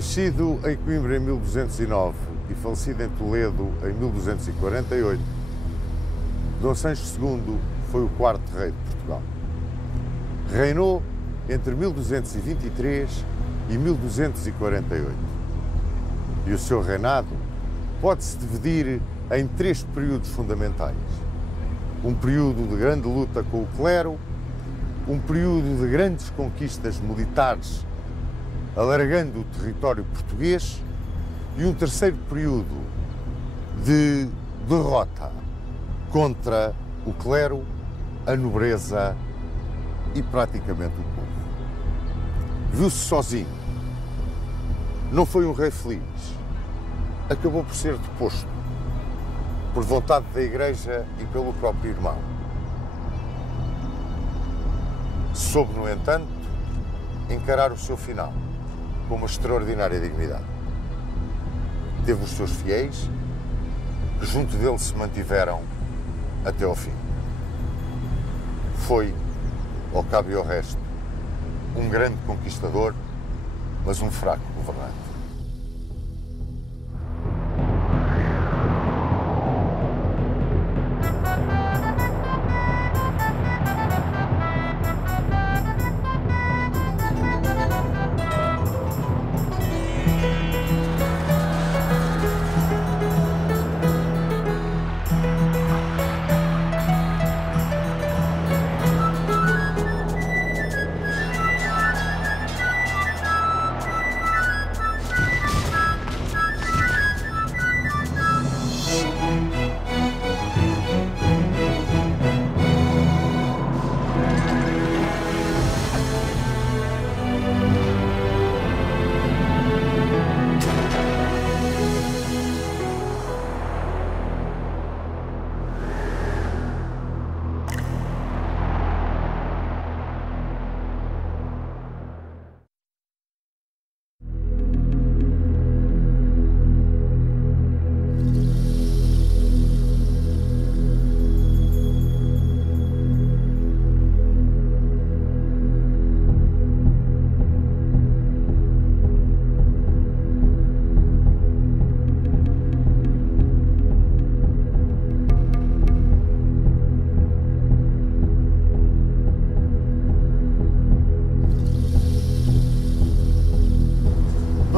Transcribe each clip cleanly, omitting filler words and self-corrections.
Nascido em Coimbra em 1209 e falecido em Toledo em 1248, Dom Sancho II foi o quarto rei de Portugal. Reinou entre 1223 e 1248. E o seu reinado pode-se dividir em três períodos fundamentais. Um período de grande luta com o clero, um período de grandes conquistas militares, alargando o território português, e um terceiro período de derrota contra o clero, a nobreza e praticamente o povo. Viu-se sozinho. Não foi um rei feliz. Acabou por ser deposto, por vontade da Igreja e pelo próprio irmão. Soube, no entanto, encarar o seu final com uma extraordinária dignidade. Teve os seus fiéis, que junto dele se mantiveram até ao fim. Foi, ao cabo e ao resto, um grande conquistador, mas um fraco governante.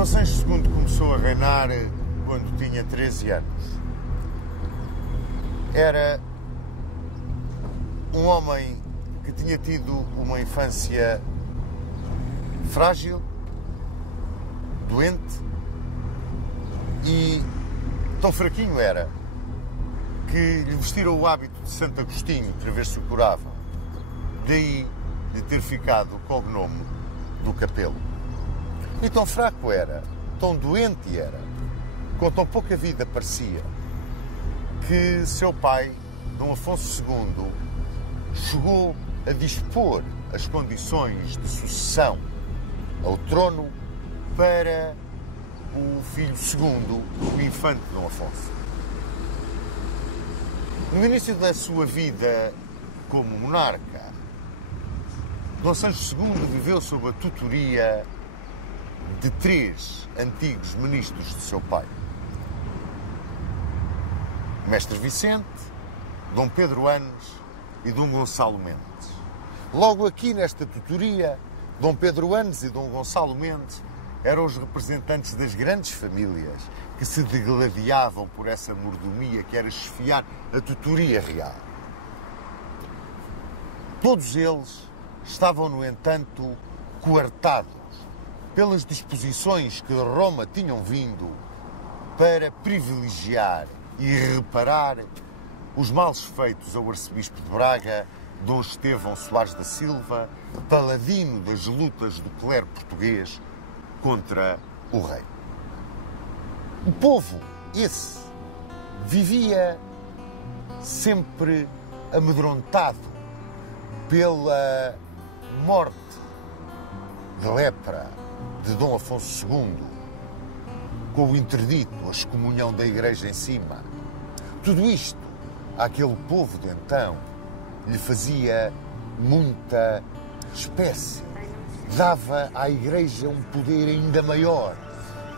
Dom Sancho II começou a reinar quando tinha 13 anos. Era um homem que tinha tido uma infância frágil, doente, e tão fraquinho era que lhe vestiram o hábito de Santo Agostinho para ver se o curava. Daí de ter ficado o cognome do Capelo. E tão fraco era, tão doente era, com tão pouca vida parecia, que seu pai, Dom Afonso II, chegou a dispor as condições de sucessão ao trono para o filho segundo, o infante Dom Afonso. No início da sua vida como monarca, Dom Sancho II viveu sob a tutoria de três antigos ministros de seu pai. Mestre Vicente, Dom Pedro Anes e Dom Gonçalo Mendes. Logo aqui nesta tutoria, Dom Pedro Anes e Dom Gonçalo Mendes eram os representantes das grandes famílias que se degladiavam por essa mordomia que era esfiar a tutoria real. Todos eles estavam, no entanto, coartados pelas disposições que de Roma tinham vindo para privilegiar e reparar os males feitos ao arcebispo de Braga, Dom Estevão Soares da Silva, paladino das lutas do clero português contra o rei. O povo, esse, vivia sempre amedrontado pela morte de lepra de Dom Afonso II, com o interdito, a excomunhão da Igreja em cima. Tudo isto, àquele povo de então, lhe fazia muita espécie. Dava à Igreja um poder ainda maior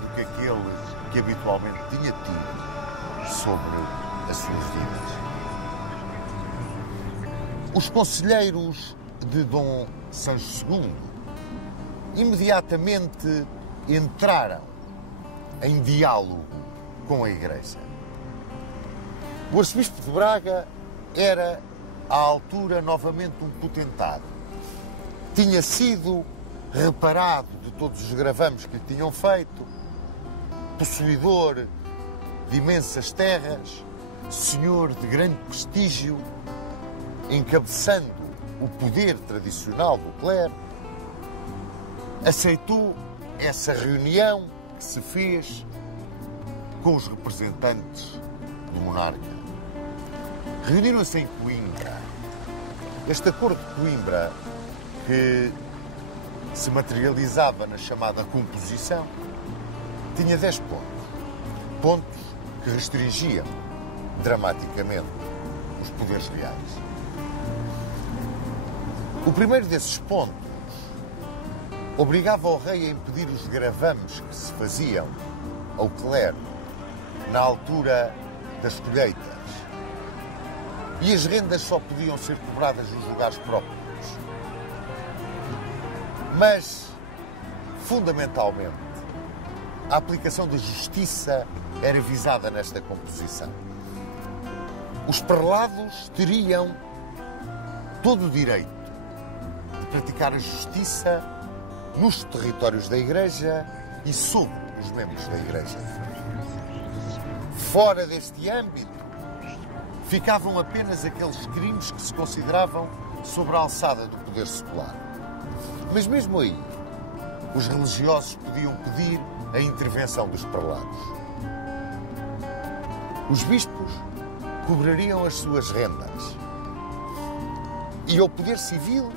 do que aquele que habitualmente tinha tido sobre as suas vidas. Os conselheiros de Dom Sancho II imediatamente entraram em diálogo com a Igreja. O arcebispo de Braga era, à altura, novamente um potentado. Tinha sido reparado de todos os gravames que lhe tinham feito, possuidor de imensas terras, senhor de grande prestígio, encabeçando o poder tradicional do clero, aceitou essa reunião que se fez com os representantes do monarca. Reuniram-se em Coimbra. Este acordo de Coimbra, que se materializava na chamada composição, tinha 10 pontos. Pontos que restringiam dramaticamente os poderes reais. O primeiro desses pontos obrigava o rei a impedir os gravames que se faziam ao clero na altura das colheitas. E as rendas só podiam ser cobradas nos lugares próprios. Mas, fundamentalmente, a aplicação da justiça era visada nesta composição. Os prelados teriam todo o direito de praticar a justiça nos territórios da Igreja e sobre os membros da Igreja. Fora deste âmbito, ficavam apenas aqueles crimes que se consideravam sobre a alçada do poder secular. Mas mesmo aí, os religiosos podiam pedir a intervenção dos prelados. Os bispos cobrariam as suas rendas. E ao poder civil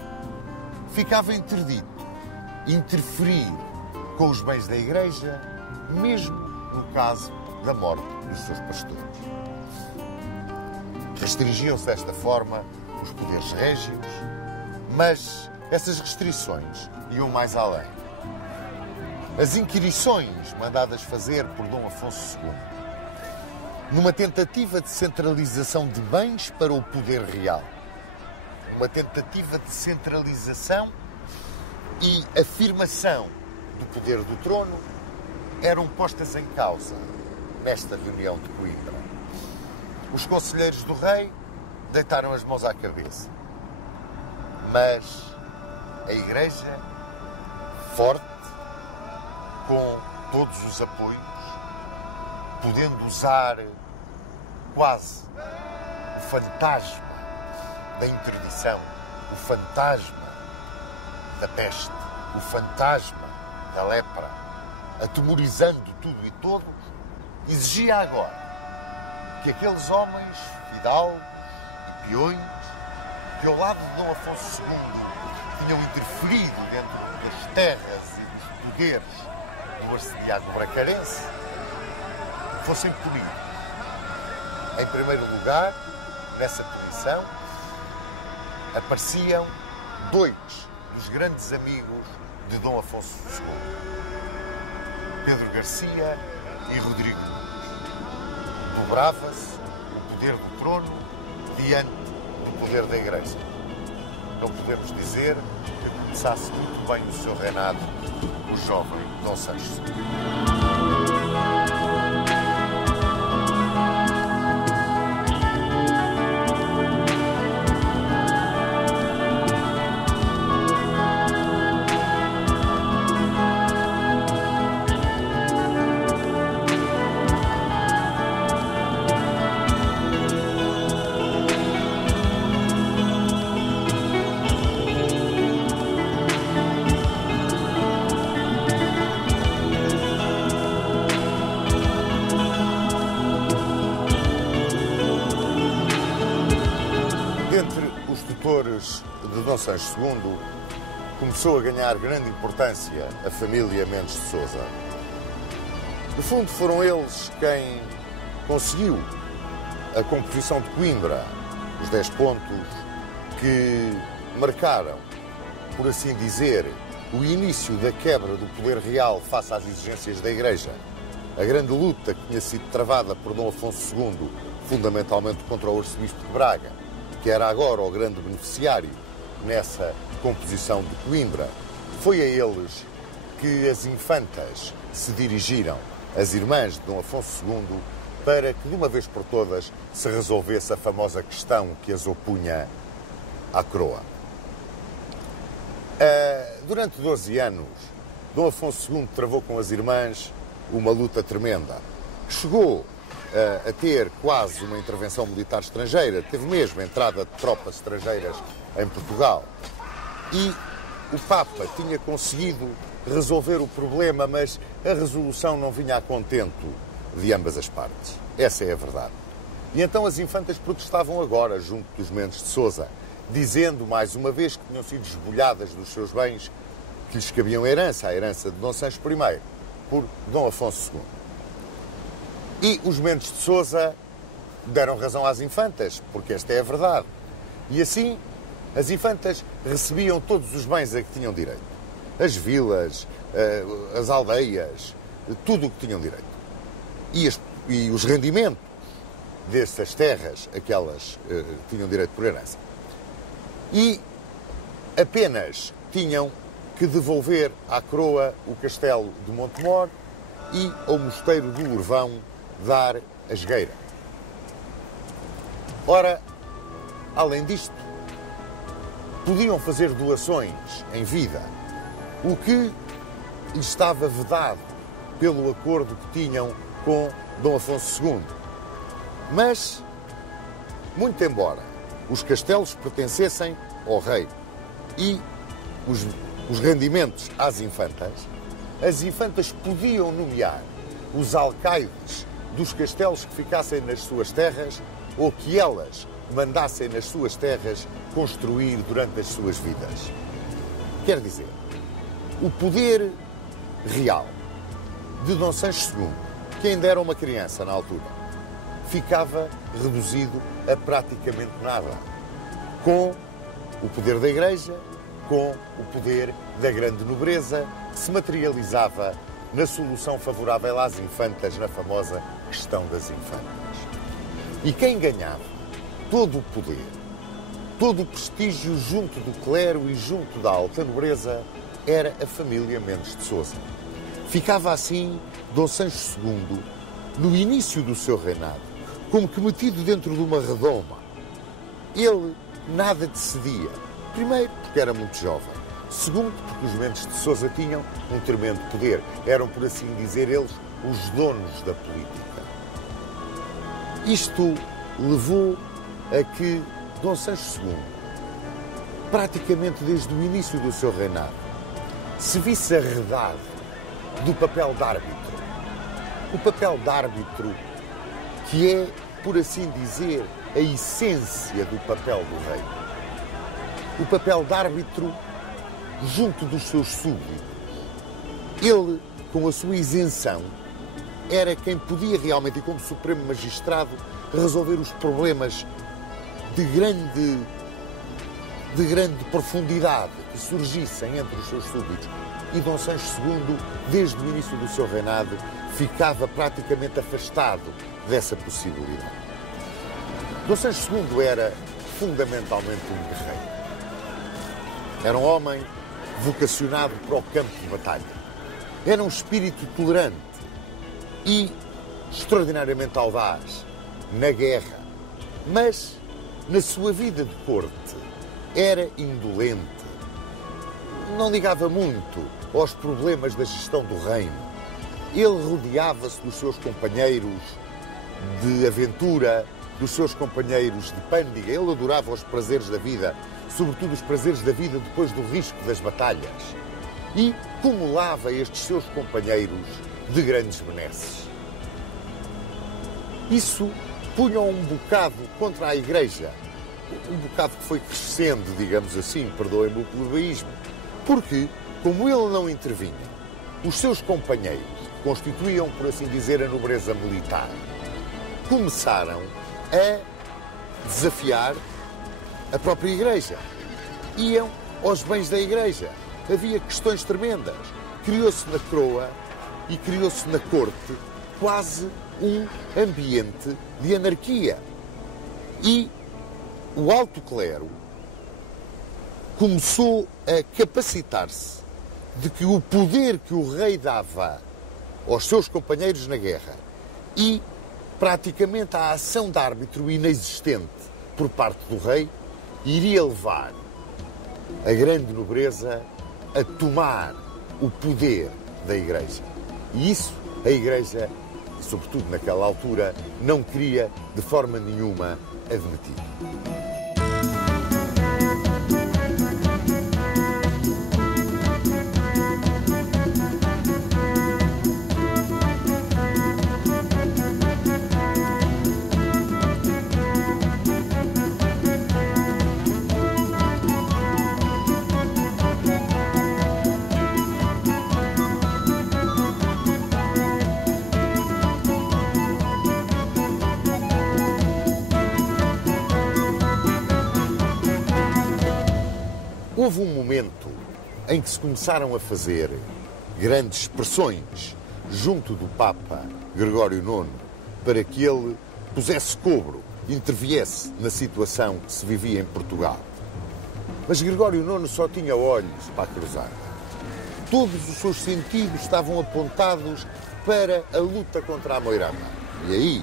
ficava interdito interferir com os bens da Igreja, mesmo no caso da morte dos seus pastores. Restringiam-se desta forma os poderes régios, mas essas restrições iam mais além. As inquirições mandadas fazer por Dom Afonso II, numa tentativa de centralização de bens para o poder real, uma tentativa de centralização e afirmação do poder do trono, eram postas em causa nesta reunião de Coimbra. Os conselheiros do rei deitaram as mãos à cabeça, mas a Igreja, forte, com todos os apoios, podendo usar quase o fantasma da interdição, o fantasma da peste, o fantasma da lepra, atemorizando tudo e todos, exigia agora que aqueles homens fidalgos e peões, que ao lado de Dom Afonso II tinham interferido dentro das terras e dos poderes do arcediaco bracarense, fossem punidos. Em primeiro lugar, nessa punição, apareciam dois dos grandes amigos de Dom Afonso II, Pedro Garcia e Rodrigo. Dobrava-se o poder do trono diante do poder da Igreja. Não podemos dizer que começasse muito bem o seu reinado o jovem Dom Sancho II. De Dom Sancho II, começou a ganhar grande importância a família Mendes de Sousa. No fundo, foram eles quem conseguiu a composição de Coimbra, os 10 pontos que marcaram, por assim dizer, o início da quebra do poder real face às exigências da Igreja. a grande luta que tinha sido travada por Dom Afonso II, fundamentalmente contra o arcebispo de Braga, que era agora o grande beneficiário nessa composição de Coimbra, foi a eles que as infantas se dirigiram, as irmãs de Dom Afonso II, para que de uma vez por todas se resolvesse a famosa questão que as opunha à coroa. Durante 12 anos, Dom Afonso II travou com as irmãs uma luta tremenda. Chegou a ter quase uma intervenção militar estrangeira, teve mesmo a entrada de tropas estrangeiras em Portugal. E o Papa tinha conseguido resolver o problema, mas a resolução não vinha a contento de ambas as partes. Essa é a verdade. E então as infantas protestavam agora junto dos Mendes de Sousa, dizendo mais uma vez que tinham sido esbulhadas dos seus bens que lhes cabiam a herança de Dom Sancho I, por Dom Afonso II. E os Mendes de Sousa deram razão às infantas, porque esta é a verdade. E assim, as infantas recebiam todos os bens a que tinham direito. As vilas, as aldeias, tudo o que tinham direito. E os rendimentos dessas terras a que elas tinham direito por herança. E apenas tinham que devolver à coroa o castelo de Montemor e ao mosteiro do Urvão dar a Jogueira. Ora, além disto, podiam fazer doações em vida, o que lhes estava vedado pelo acordo que tinham com Dom Afonso II. Mas, muito embora os castelos pertencessem ao rei e os rendimentos às infantas, as infantas podiam nomear os alcaides dos castelos que ficassem nas suas terras ou que elas mandassem nas suas terras construir durante as suas vidas. Quer dizer, o poder real de Dom Sancho II, que ainda era uma criança na altura, ficava reduzido a praticamente nada, com o poder da Igreja, com o poder da grande nobreza, que se materializava na solução favorável às infantas, na famosa questão das infantas. E quem ganhava todo o poder, todo o prestígio junto do clero e junto da alta nobreza era a família Mendes de Sousa. Ficava assim Dom Sancho II, no início do seu reinado, como que metido dentro de uma redoma. Ele nada decidia. Primeiro, porque era muito jovem. Segundo, porque os Mendes de Sousa tinham um tremendo poder. Eram, por assim dizer, eles os donos da política. Isto levou a que Dom Sancho II, praticamente desde o início do seu reinado, se visse arredado do papel de árbitro. O papel de árbitro que é, por assim dizer, a essência do papel do rei. O papel de árbitro junto dos seus súbditos. Ele, com a sua isenção, era quem podia realmente, e como supremo magistrado, resolver os problemas de grande profundidade que surgissem entre os seus súbditos. E Dom Sancho II, desde o início do seu reinado, ficava praticamente afastado dessa possibilidade. Dom Sancho II era fundamentalmente um guerreiro. Era um homem vocacionado para o campo de batalha. Era um espírito tolerante e extraordinariamente audaz na guerra, mas na sua vida de corte era indolente. Não ligava muito aos problemas da gestão do reino. Ele rodeava-se dos seus companheiros de aventura, dos seus companheiros de pândega. Ele adorava os prazeres da vida, sobretudo os prazeres da vida depois do risco das batalhas. E cumulava estes seus companheiros de grandes benesses. Isso punha um bocado contra a Igreja. Um bocado que foi crescendo, digamos assim, perdoem-me o plebeísmo. Porque, como ele não intervinha, os seus companheiros, que constituíam, por assim dizer, a nobreza militar, começaram a desafiar a própria Igreja. Iam aos bens da Igreja. Havia questões tremendas. Criou-se na coroa e criou-se na corte quase um ambiente de anarquia. E o alto clero começou a capacitar-se de que o poder que o rei dava aos seus companheiros na guerra e praticamente a ação de árbitro inexistente por parte do rei iria levar a grande nobreza a tomar o poder da Igreja. E isso a Igreja, sobretudo naquela altura, não queria de forma nenhuma admitir. Houve um momento em que se começaram a fazer grandes pressões junto do Papa Gregório IX para que ele pusesse cobro, interviesse na situação que se vivia em Portugal. Mas Gregório IX só tinha olhos para cruzar. Todos os seus sentidos estavam apontados para a luta contra a Moirama. E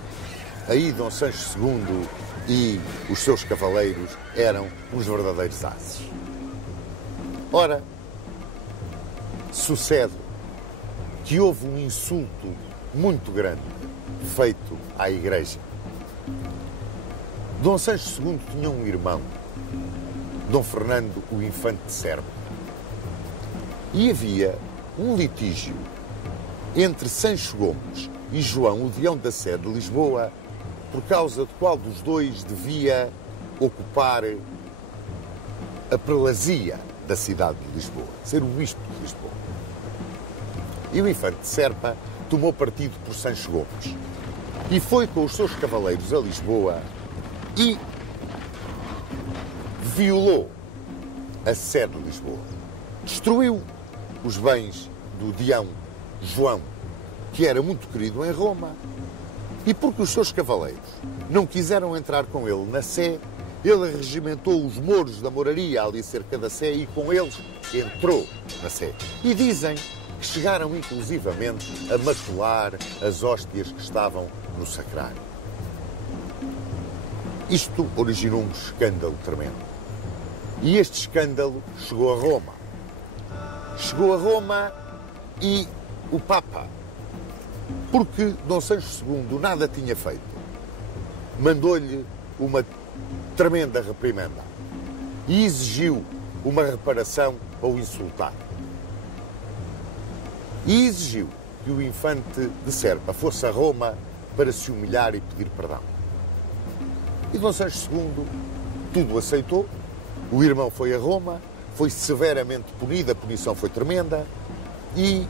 aí Dom Sancho II e os seus cavaleiros eram os verdadeiros ases. Ora, sucede que houve um insulto muito grande feito à Igreja. Dom Sancho II tinha um irmão, Dom Fernando, o Infante de Serpa. E havia um litígio entre Sancho Gomes e João, o Deão da Sé de Lisboa, por causa de qual dos dois devia ocupar a prelazia da cidade de Lisboa, ser o bispo de Lisboa. E o Infante de Serpa tomou partido por Sancho Gomes e foi com os seus cavaleiros a Lisboa e violou a Sé de Lisboa. Destruiu os bens do Deão João, que era muito querido em Roma, e porque os seus cavaleiros não quiseram entrar com ele na Sé, ele regimentou os mouros da moraria ali cerca da Sé e com eles entrou na Sé. E dizem que chegaram inclusivamente a macular as hóstias que estavam no sacrário. Isto originou um escândalo tremendo. E este escândalo chegou a Roma. Chegou a Roma e o Papa, porque Dom Sancho II nada tinha feito, mandou-lhe uma tremenda reprimenda e exigiu uma reparação ao insultado. E exigiu que o Infante de Serpa fosse a Roma para se humilhar e pedir perdão. E Dom Sancho II tudo aceitou. O irmão foi a Roma, foi severamente punido, a punição foi tremenda, e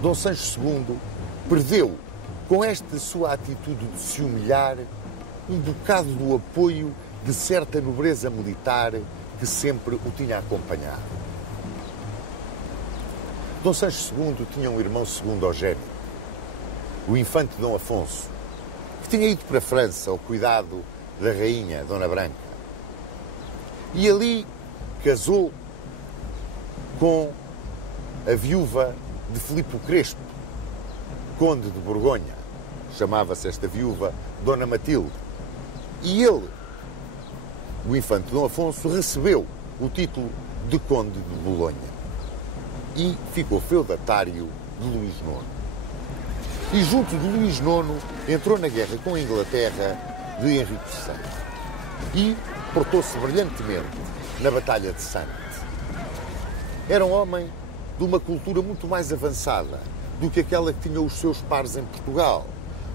Dom Sancho II perdeu, com esta sua atitude de se humilhar, um bocado do apoio de certa nobreza militar que sempre o tinha acompanhado. Dom Sancho II tinha um irmão segundogénito, o infante Dom Afonso, que tinha ido para a França ao cuidado da rainha Dona Branca. E ali casou com a viúva de Filipe o Crespo, conde de Borgonha. Chamava-se esta viúva Dona Matilde. E ele, o infante Dom Afonso, recebeu o título de conde de Bolonha e ficou feudatário de Luís IX. E junto de Luís IX entrou na guerra com a Inglaterra de Henrique VI e portou-se brilhantemente na Batalha de Santes. Era um homem de uma cultura muito mais avançada do que aquela que tinham os seus pares em Portugal,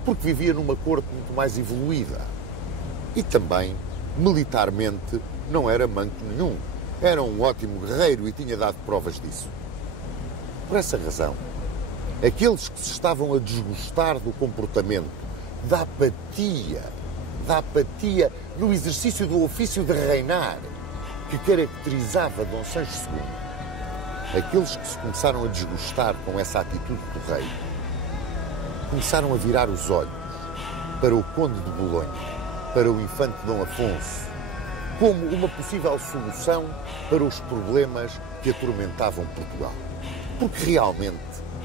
porque vivia numa corte muito mais evoluída. E também, militarmente, não era manco nenhum. Era um ótimo guerreiro e tinha dado provas disso. Por essa razão, aqueles que se estavam a desgostar do comportamento, da apatia no exercício do ofício de reinar, que caracterizava Dom Sancho II, aqueles que se começaram a desgostar com essa atitude do rei, começaram a virar os olhos para o Conde de Bolonha, para o infante Dom Afonso, como uma possível solução para os problemas que atormentavam Portugal. Porque realmente,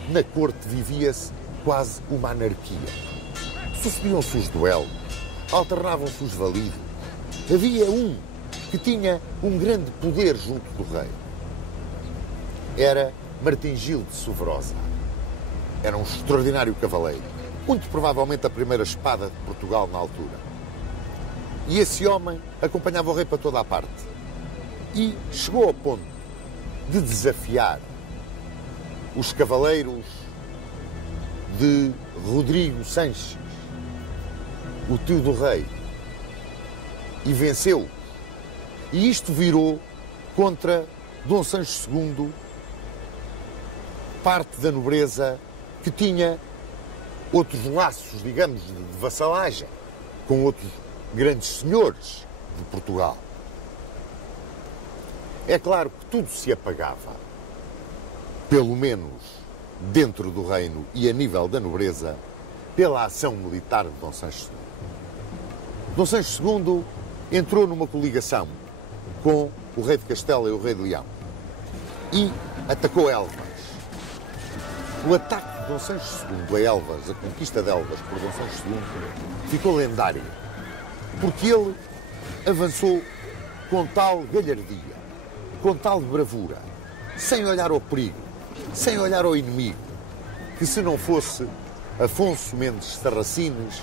na corte vivia-se quase uma anarquia. Sucediam-se os duelos, alternavam-se os validos. Havia um que tinha um grande poder junto do rei. Era Martim Gil de Soverosa. Era um extraordinário cavaleiro, muito provavelmente a primeira espada de Portugal na altura. E esse homem acompanhava o rei para toda a parte. E chegou ao ponto de desafiar os cavaleiros de Rodrigo Sanches, o tio do rei, e venceu. E isto virou contra Dom Sancho II, parte da nobreza que tinha outros laços, digamos, de vassalagem com outros grandes senhores de Portugal. É claro que tudo se apagava, pelo menos dentro do reino e a nível da nobreza, pela ação militar de Dom Sancho II. Dom Sancho II entrou numa coligação com o rei de Castela e o rei de Leão e atacou Elvas. O ataque de Dom Sancho II a Elvas, a conquista de Elvas por Dom Sancho II, ficou lendária, porque ele avançou com tal galhardia, com tal bravura, sem olhar ao perigo, sem olhar ao inimigo, que se não fosse Afonso Mendes Sarracines,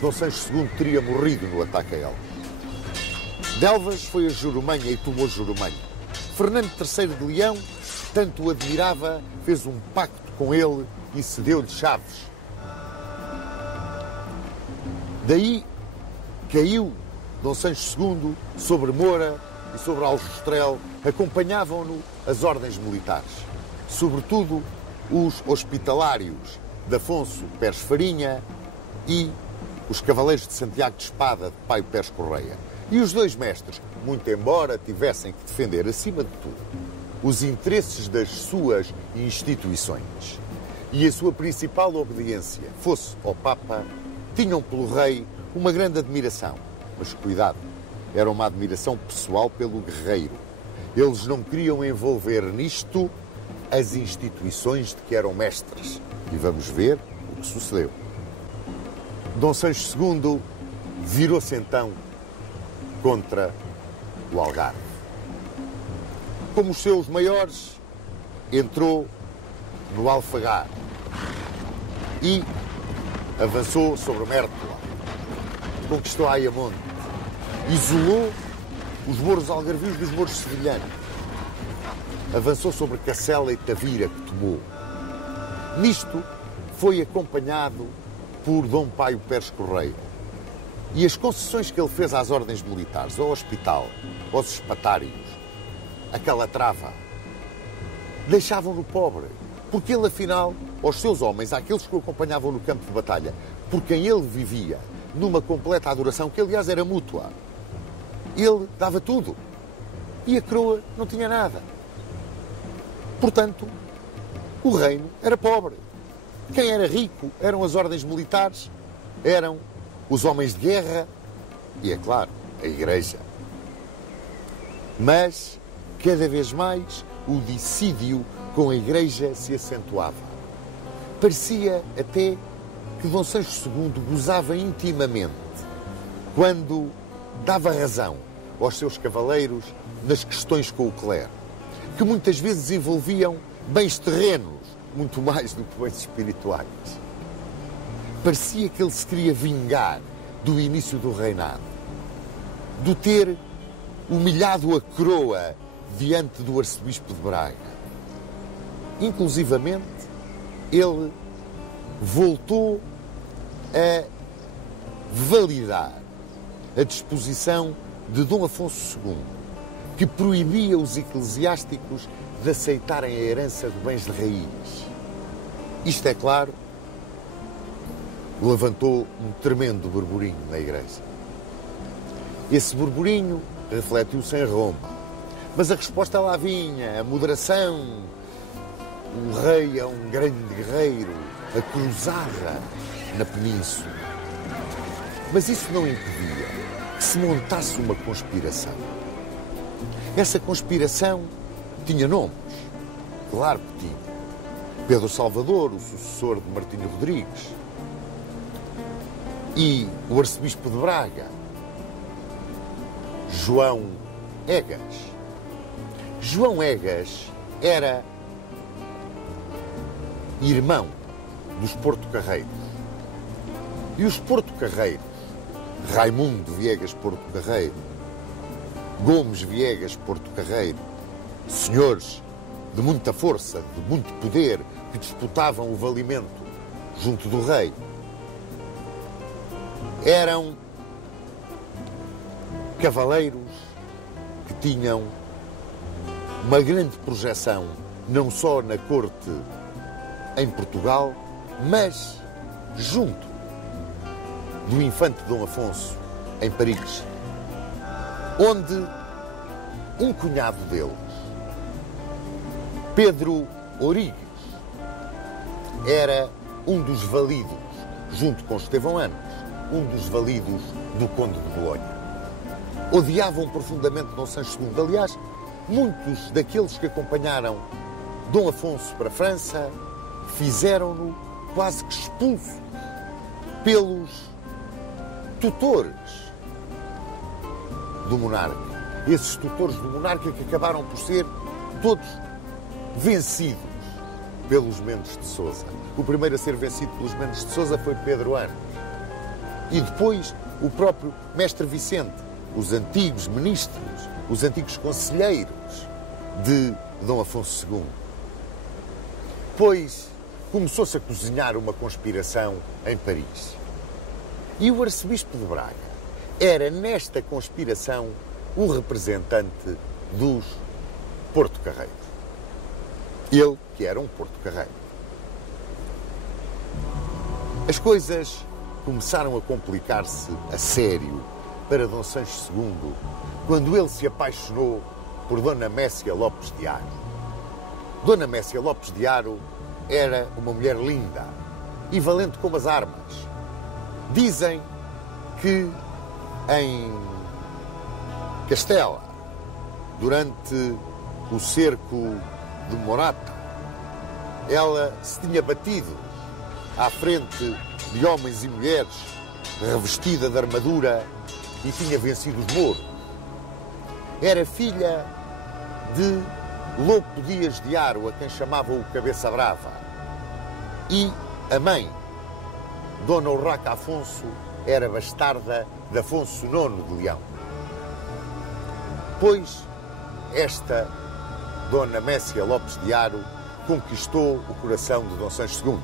Dom Sancho II teria morrido no ataque a Elvas. De Elvas foi a Jurumanha e tomou Jurumanha. Fernando III de Leão tanto o admirava, fez um pacto com ele e cedeu-lhe Chaves. Daí caiu Dom Sancho II sobre Moura e sobre Aljustrel, acompanhavam-no as ordens militares, sobretudo os hospitalários de Afonso Pérez Farinha e os cavaleiros de Santiago de Espada de Paio Pérez Correia. E os dois mestres, muito embora tivessem que defender, acima de tudo, os interesses das suas instituições e a sua principal obediência fosse ao Papa, tinham pelo rei uma grande admiração. Mas cuidado, era uma admiração pessoal pelo guerreiro. Eles não queriam envolver nisto as instituições de que eram mestres. E vamos ver o que sucedeu. Dom Sancho II virou-se então contra o Algarve. Como os seus maiores, entrou no Alfagar e avançou sobre Mértola, conquistou Ayamonte, isolou os mouros algarvios dos mouros sevilhanos, avançou sobre Cacela e Tavira, que tomou. Nisto foi acompanhado por Dom Paio Pérez Correia. E as concessões que ele fez às ordens militares, ao hospital, aos espatários, a Calatrava, deixavam-no pobre. Porque ele, afinal, aos seus homens, àqueles que o acompanhavam no campo de batalha, por quem ele vivia numa completa adoração, que aliás era mútua, ele dava tudo. E a coroa não tinha nada. Portanto, o reino era pobre. Quem era rico eram as ordens militares, eram os homens de guerra e, é claro, a Igreja. Mas, cada vez mais, o dissídio com a Igreja se acentuava. Parecia até que Dom Sancho II gozava intimamente quando dava razão aos seus cavaleiros nas questões com o clero, que muitas vezes envolviam bens terrenos, muito mais do que bens espirituais. Parecia que ele se queria vingar do início do reinado, do ter humilhado a coroa diante do arcebispo de Braga. Inclusivamente, ele voltou a validar a disposição de Dom Afonso II, que proibia os eclesiásticos de aceitarem a herança de bens de raiz. Isto, é claro, levantou um tremendo burburinho na Igreja. Esse burburinho refletiu-se em Roma. Mas a resposta lá vinha, a moderação. O rei é um grande guerreiro, a cruzada na península. Mas isso não impedia que se montasse uma conspiração. Essa conspiração tinha nomes, claro que tinha. Pedro Salvador, o sucessor de Martinho Rodrigues, e o arcebispo de Braga, João Egas. João Egas era irmão dos Porto-Carreiros. E os Porto-Carreiros, Raimundo Viegas Porto-Carreiro, Gomes Viegas Porto-Carreiro, senhores de muita força, de muito poder, que disputavam o valimento junto do rei, eram cavaleiros que tinham uma grande projeção, não só na corte em Portugal, mas junto do infante Dom Afonso em Paris, onde um cunhado deles, Pedro Origues, era um dos validos, junto com Estevão Anos, um dos validos do Conde de Bolonha. Odiavam profundamente Dom Sancho II. Aliás, muitos daqueles que acompanharam Dom Afonso para a França fizeram-no quase que expulso pelos tutores do monarca. Esses tutores do monarca que acabaram por ser todos vencidos pelos Mendes de Sousa. O primeiro a ser vencido pelos Mendes de Sousa foi Pedro Anos. E depois o próprio Mestre Vicente, os antigos ministros, os antigos conselheiros de Dom Afonso II. Pois começou-se a cozinhar uma conspiração em Paris. E o arcebispo de Braga era, nesta conspiração, o representante dos Porto-Carreiros. Ele que era um Porto-Carreiro. As coisas começaram a complicar-se a sério para Dom Sancho II quando ele se apaixonou por Dona Mécia Lopes de Haro. Dona Mécia Lopes de Haro era uma mulher linda e valente como as armas. Dizem que em Castela, durante o cerco de Morata, ela se tinha batido à frente de homens e mulheres, revestida de armadura, e tinha vencido os mouros. Era filha de Lopo Dias de Haro, a quem chamavam o Cabeça Brava. E a mãe, Dona Urraca Afonso, era bastarda de Afonso IX de Leão. Pois esta Dona Mécia Lopes de Haro conquistou o coração de Dom Sancho II.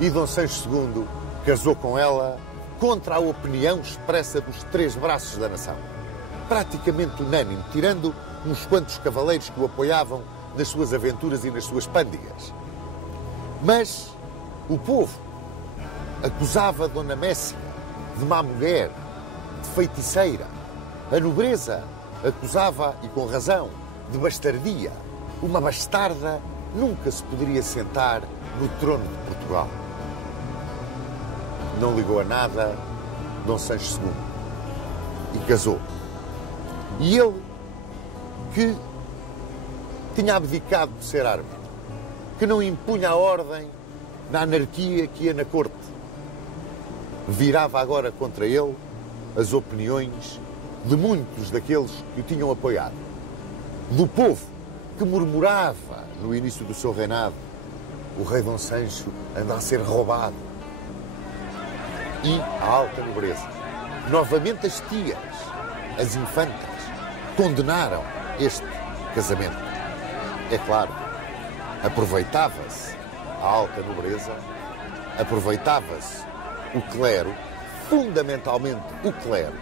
E Dom Sancho II casou com ela contra a opinião expressa dos três braços da nação. Praticamente unânime, tirando uns quantos cavaleiros que o apoiavam nas suas aventuras e nas suas pândigas. Mas o povo acusava Dona Mécia de má mulher, de feiticeira. A nobreza acusava, e com razão, de bastardia. Uma bastarda nunca se poderia sentar no trono de Portugal. Não ligou a nada Dom Sancho II e casou. E ele, que tinha abdicado de ser árbitro, que não impunha a ordem na anarquia que ia na corte, virava agora contra ele as opiniões de muitos daqueles que o tinham apoiado. Do povo que murmurava no início do seu reinado: o rei Dom Sancho anda a ser roubado. E a alta nobreza, novamente as tias, as infantas, condenaram este casamento. É claro, aproveitava-se a alta nobreza, aproveitava-se o clero, fundamentalmente o clero,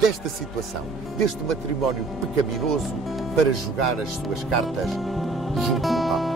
desta situação, deste matrimónio pecaminoso, para jogar as suas cartas junto do Papa.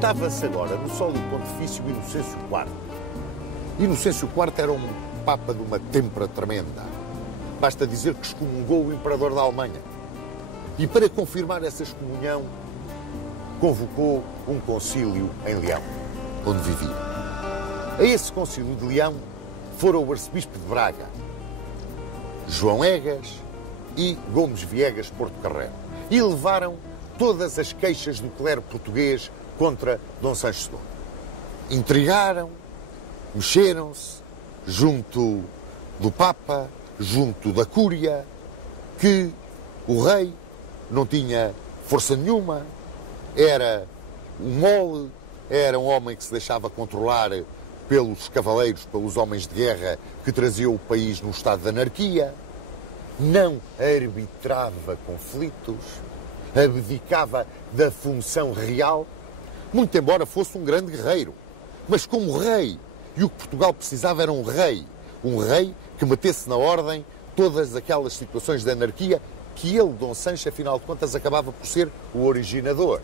Estava-se agora no sólido pontifício Inocêncio IV. Inocêncio IV era um papa de uma têmpera tremenda. Basta dizer que excomungou o imperador da Alemanha. E para confirmar essa excomunhão, convocou um concílio em Leão, onde vivia. A esse concílio de Leão foram o arcebispo de Braga, João Egas e Gomes Viegas Porto Carrero. E levaram todas as queixas do clero português contra Dom Sancho II. Intrigaram, mexeram-se junto do Papa, junto da Cúria, que o rei não tinha força nenhuma, era um mole, era um homem que se deixava controlar pelos cavaleiros, pelos homens de guerra que traziam o país num estado de anarquia, não arbitrava conflitos, abdicava da função real, muito embora fosse um grande guerreiro. Mas como rei, e o que Portugal precisava era um rei que metesse na ordem todas aquelas situações de anarquia que ele, Dom Sancho, afinal de contas, acabava por ser o originador.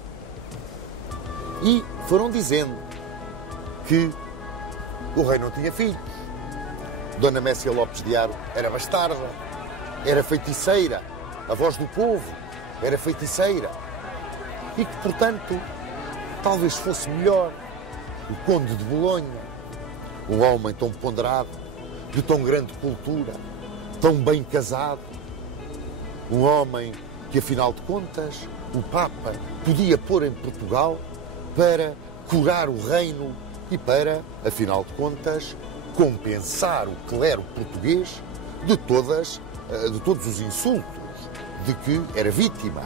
E foram dizendo que o rei não tinha filhos, Dona Mécia Lopes de Haro era bastarda, era feiticeira, a voz do povo era feiticeira, e que, portanto, talvez fosse melhor o Conde de Bolonha, um homem tão ponderado, de tão grande cultura, tão bem casado, um homem que, afinal de contas, o Papa podia pôr em Portugal para curar o reino e para, afinal de contas, compensar o clero português de todos os insultos de que era vítima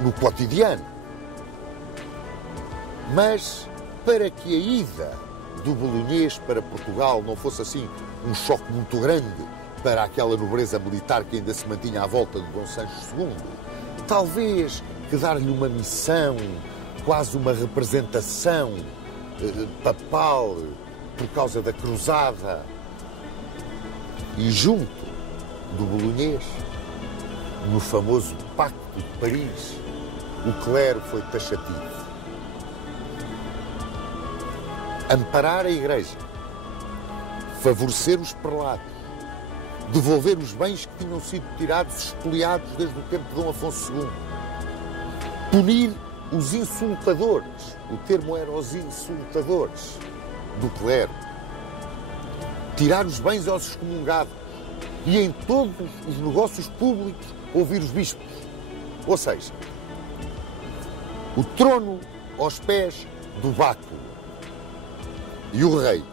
no cotidiano. Mas, para que a ida do bolonhês para Portugal não fosse assim um choque muito grande para aquela nobreza militar que ainda se mantinha à volta de Dom Sancho II, talvez que dar-lhe uma missão, quase uma representação papal por causa da cruzada, e junto do bolonhês, no famoso Pacto de Paris, o clero foi taxativo. Amparar a Igreja, favorecer os prelados, devolver os bens que tinham sido tirados, expoliados desde o tempo de Dom Afonso II, punir os insultadores, o termo era os insultadores do clero, tirar os bens aos excomungados e em todos os negócios públicos ouvir os bispos. Ou seja, o trono aos pés do báculo e o rei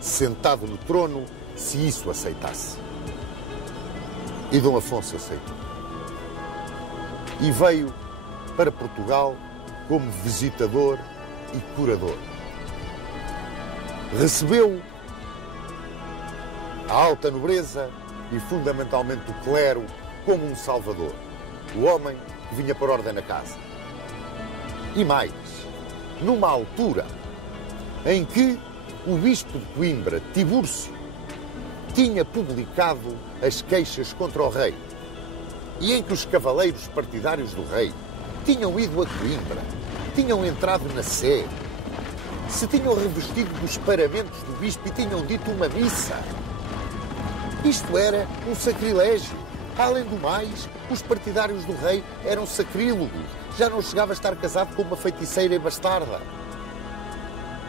sentado no trono, se isso aceitasse. E Dom Afonso aceitou. E veio para Portugal como visitador e curador. Recebeu a alta nobreza e fundamentalmente o clero como um salvador, o homem que vinha por ordem na casa. E mais, numa altura em que o bispo de Coimbra, Tibúrcio, tinha publicado as queixas contra o rei e em que os cavaleiros partidários do rei tinham ido a Coimbra, tinham entrado na Sé, se tinham revestido dos paramentos do bispo e tinham dito uma missa. Isto era um sacrilégio. Além do mais, os partidários do rei eram sacrílegos. Já não chegava a estar casado com uma feiticeira e bastarda.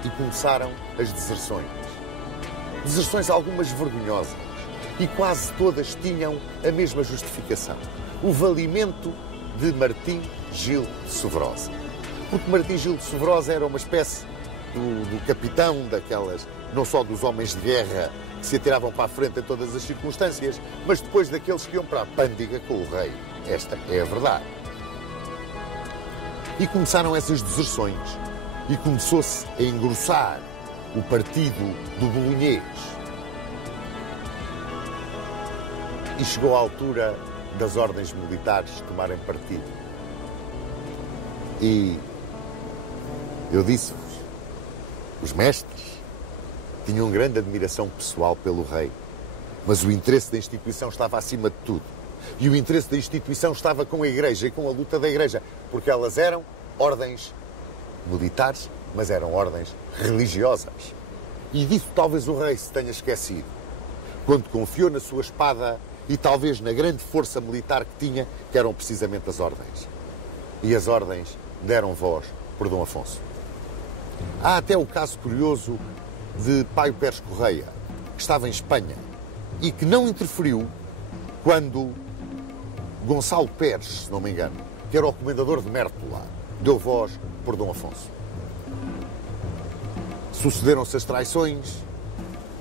E começaram as deserções. Deserções algumas vergonhosas. E quase todas tinham a mesma justificação. O valimento de Martim Gil de Sovrosa. Porque Martim Gil de Sovrosa era uma espécie do capitão daquelas, não só dos homens de guerra que se atiravam para a frente em todas as circunstâncias, mas depois daqueles que iam para a pândiga com o rei. Esta é a verdade. E começaram essas deserções. E começou-se a engrossar o partido do bolonhês. E chegou a altura das ordens militares tomarem partido. E eu disse-vos, os mestres tinham grande admiração pessoal pelo rei, mas o interesse da instituição estava acima de tudo. E o interesse da instituição estava com a Igreja e com a luta da Igreja, porque elas eram ordens militares, mas eram ordens religiosas. E disso talvez o rei se tenha esquecido, quando confiou na sua espada e talvez na grande força militar que tinha, que eram precisamente as ordens. E as ordens deram voz por Dom Afonso. Há até o caso curioso de Paio Pérez Correia, que estava em Espanha e que não interferiu quando Gonçalo Pérez, se não me engano, que era o comendador de Mértola, deu voz por Dom Afonso. Sucederam-se as traições,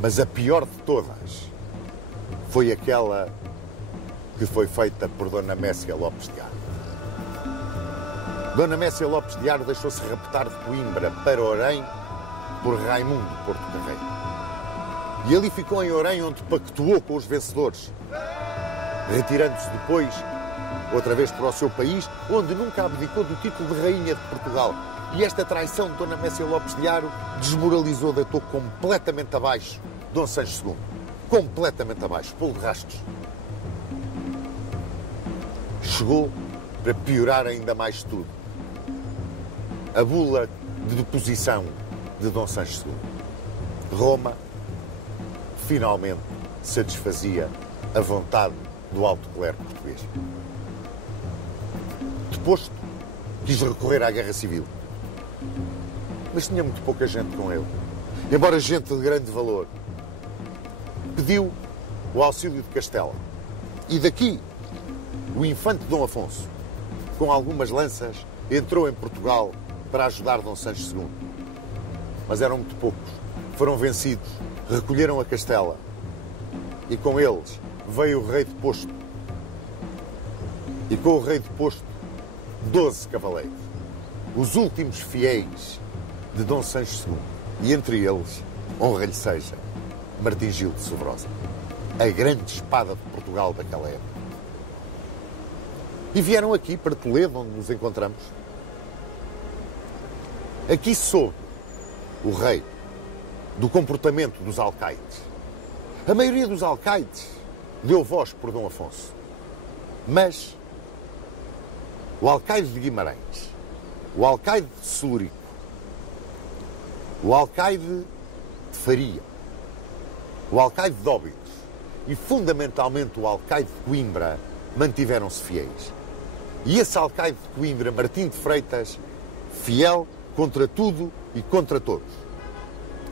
mas a pior de todas foi aquela que foi feita por Dona Mécia Lopes de Aro. Dona Mécia Lopes de Aro deixou-se raptar de Coimbra para Orém por Raimundo Porto Carreiro. E ali ficou em Orém, onde pactuou com os vencedores, retirando-se depois outra vez para o seu país, onde nunca abdicou do título de Rainha de Portugal. E esta traição de Dona Mécia Lopes de Aro desmoralizou, deitou completamente abaixo Dom Sancho II. Completamente abaixo, pelo rastros. Chegou para piorar ainda mais tudo. A bula de deposição de Dom Sancho II. Roma finalmente satisfazia a vontade do alto clero português. Deposto, quis recorrer à guerra civil. Mas tinha muito pouca gente com ele. Embora gente de grande valor. Pediu o auxílio de Castela. E daqui, o infante Dom Afonso, com algumas lanças, entrou em Portugal para ajudar Dom Sancho II. Mas eram muito poucos. Foram vencidos, recolheram a Castela. E com eles veio o rei de posto. E com o rei de posto, 12 cavaleiros. Os últimos fiéis de Dom Sancho II. E entre eles, honra-lhe seja, Martim Gil de Sobrosa. A grande espada de Portugal daquela época. E vieram aqui para Toledo, onde nos encontramos. Aqui soube o rei do comportamento dos alcaides. A maioria dos alcaides deu voz por Dom Afonso. Mas o alcaide de Guimarães, o alcaide de Celurico, o alcaide de Faria, o alcaide de Óbidos e, fundamentalmente, o alcaide de Coimbra mantiveram-se fiéis. E esse alcaide de Coimbra, Martim de Freitas, fiel contra tudo e contra todos.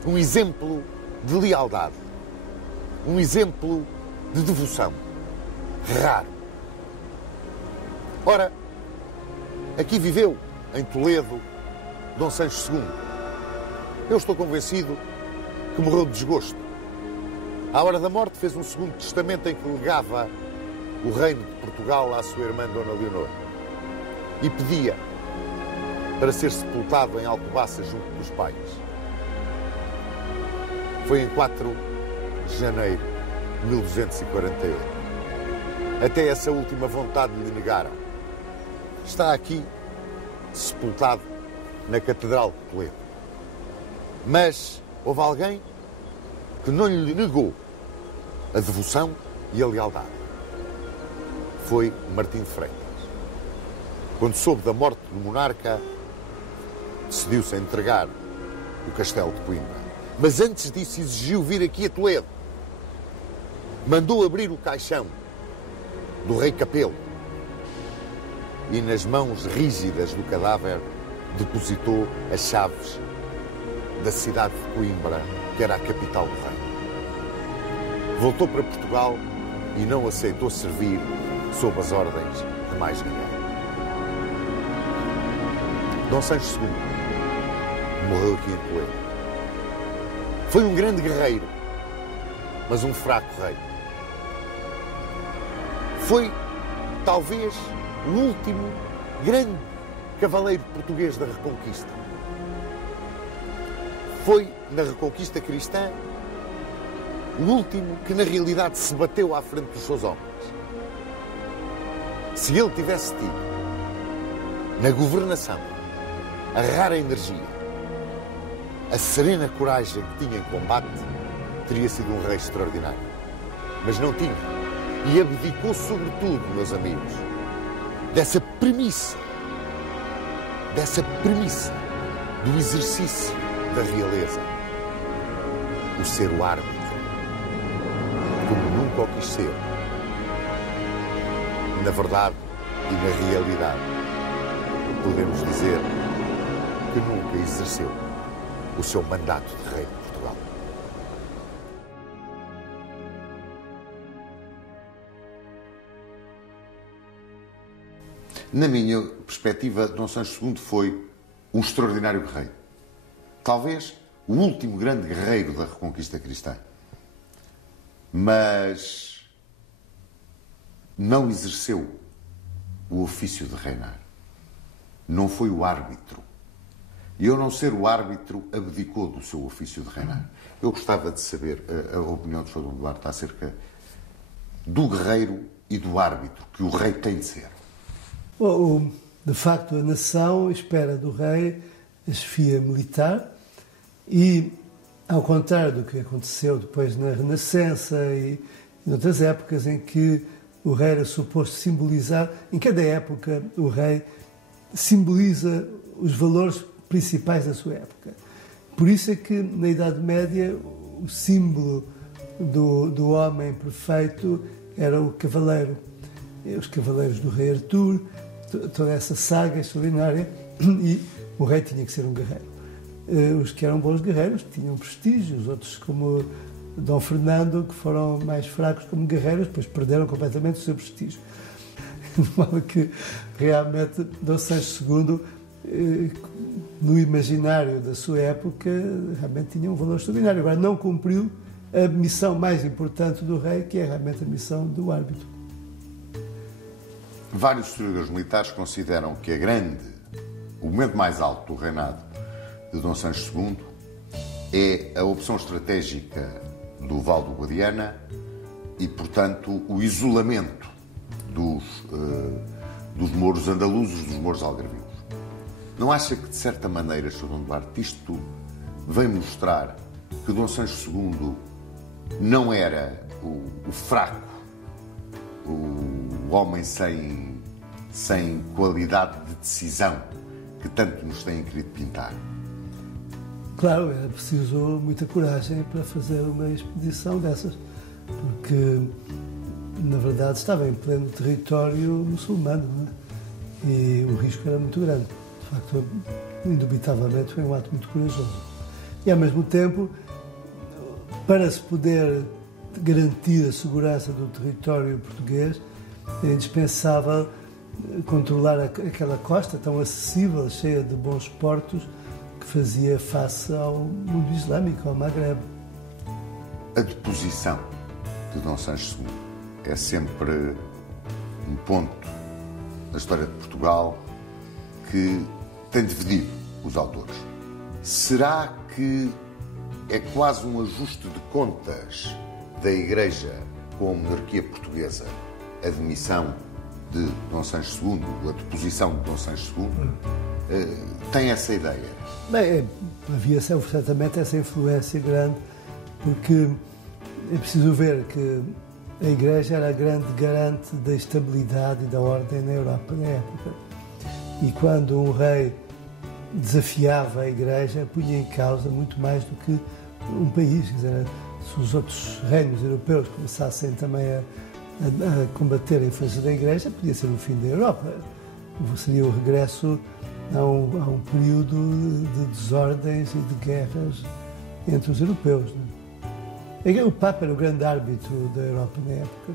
Um exemplo de lealdade, um exemplo de devoção, raro. Ora, aqui viveu, em Toledo, Dom Sancho II. Eu estou convencido que morreu de desgosto. À hora da morte fez um segundo testamento em que legava o reino de Portugal à sua irmã Dona Leonor e pedia para ser sepultado em Alcobaça junto dos pais. Foi em 4 de janeiro de 1248. Até essa última vontade lhe negaram. Está aqui sepultado na Catedral de Toledo. Mas houve alguém que não lhe negou a devoção e a lealdade. Foi Martim de Freitas. Quando soube da morte do monarca, decidiu-se a entregar o castelo de Coimbra. Mas antes disso exigiu vir aqui a Toledo. Mandou abrir o caixão do rei Capelo e nas mãos rígidas do cadáver depositou as chaves da cidade de Coimbra, que era a capital do reino. Voltou para Portugal e não aceitou servir sob as ordens de mais ninguém. Dom Sancho II morreu aqui em Toledo. Foi um grande guerreiro, mas um fraco rei. Foi, talvez, o último grande cavaleiro português da Reconquista. Foi, na Reconquista cristã, o último que, na realidade, se bateu à frente dos seus homens. Se ele tivesse tido, na governação, a rara energia, a serena coragem que tinha em combate, teria sido um rei extraordinário. Mas não tinha. E abdicou sobretudo, meus amigos, dessa premissa do exercício da realeza. O ser o árbitro, como nunca o quis ser. Na verdade e na realidade, podemos dizer que nunca exerceu o seu mandato de rei de Portugal. Na minha perspectiva, Dom Sancho II foi um extraordinário guerreiro. Talvez o último grande guerreiro da Reconquista cristã. Mas não exerceu o ofício de reinar. Não foi o árbitro. E ao não ser o árbitro, abdicou do seu ofício de reinar. Eu gostava de saber a opinião do Sr. Dom Duarte acerca do guerreiro e do árbitro que o rei tem de ser. Bom, de facto, a nação espera do rei a chefia militar e, ao contrário do que aconteceu depois na Renascença e noutras épocas em que o rei era suposto simbolizar, em cada época o rei simboliza os valores principais da sua época. Por isso é que na Idade Média o símbolo do homem perfeito era o cavaleiro. Os cavaleiros do rei Artur, toda essa saga extraordinária, e o rei tinha que ser um guerreiro. Os que eram bons guerreiros tinham prestígio, os outros, como Dom Fernando, que foram mais fracos como guerreiros, depois perderam completamente o seu prestígio. De modo que realmente Dom Sancho II, no imaginário da sua época, realmente tinha um valor extraordinário. Agora não cumpriu a missão mais importante do rei, que é realmente a missão do árbitro. Vários historiadores militares consideram que o momento mais alto do reinado de Dom Sancho II é a opção estratégica do Val do Guadiana e, portanto, o isolamento dos mouros andaluzes, dos mouros algarvios. Não acha que, de certa maneira, Sr. Dom Duarte, isto vem mostrar que Dom Sancho II não era o fraco, o homem sem qualidade de decisão que tanto nos têm querido pintar? Claro, era preciso muita coragem para fazer uma expedição dessas, porque, na verdade, estava em pleno território muçulmano, não é? E o risco era muito grande. De facto, indubitavelmente, foi um ato muito corajoso. E, ao mesmo tempo, para se poder garantir a segurança do território português, é indispensável controlar aquela costa tão acessível, cheia de bons portos, que fazia face ao mundo islâmico, ao Maghreb. A deposição de Dom Sancho II é sempre um ponto na história de Portugal que tem dividido os autores. Será que é quase um ajuste de contas da Igreja com a monarquia portuguesa a demissão de Dom Sancho II, a deposição de Dom Sancho II? Tem essa ideia? Bem, havia certamente essa influência grande, porque é preciso ver que a Igreja era a grande garante da estabilidade e da ordem na Europa na época. E quando um rei desafiava a Igreja, punha em causa muito mais do que um país. Quer dizer, se os outros reinos europeus começassem também a combater a influência da Igreja, podia ser o fim da Europa. Seria o regresso a um período de desordens e de guerras entre os europeus. Não é? O Papa era o grande árbitro da Europa na época.